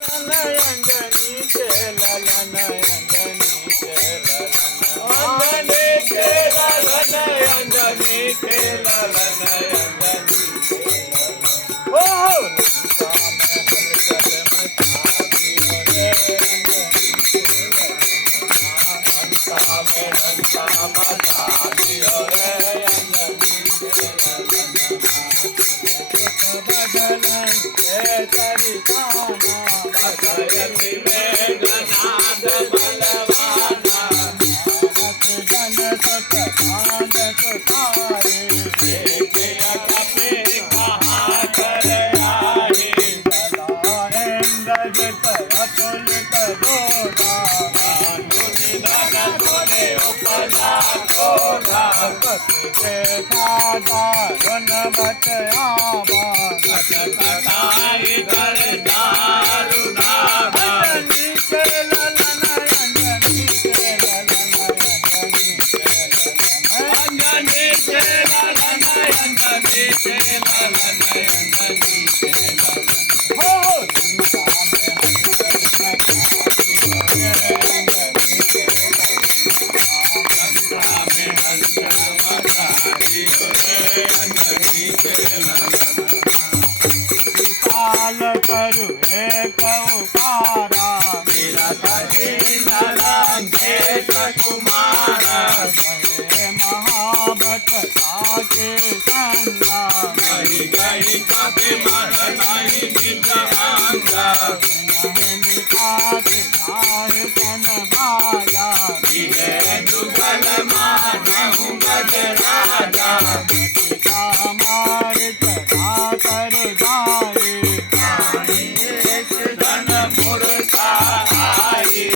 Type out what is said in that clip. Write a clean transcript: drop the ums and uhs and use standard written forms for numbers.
अंजनी के ललन अंजनी के ललन अंजनी के ललन अंजनी के ललन अंजनी के ललन ओ लंका में हलचल मचा दियो रे अंजनी के ललन लंका में हलचल मचा दियो रे अंजनी के ललन बदलन के तरीकाना भगयति मेघनाद बलवाना भारत जन सत भान सुखाए एक कपे कहा कर आए जलाएंद्र जत अतुलित दोधा निधन सुने उपजा क्रोधा कति देखा दारुण बत आवा कटाई कर दारू धागा अंजनी के ललन अंजनी के ललन अंजनी के ललन अंजनी के ललन अंजनी के ललन हो लंका में हलचल मचा दियो रे अंजनी के ललन काल करु एक उकारा मेरा लंकेश कुमारा गए महाबत के संगा गई कपि मर नहीं निज अंगा निकात जाए तन बाजा जुगल माधव गज राजा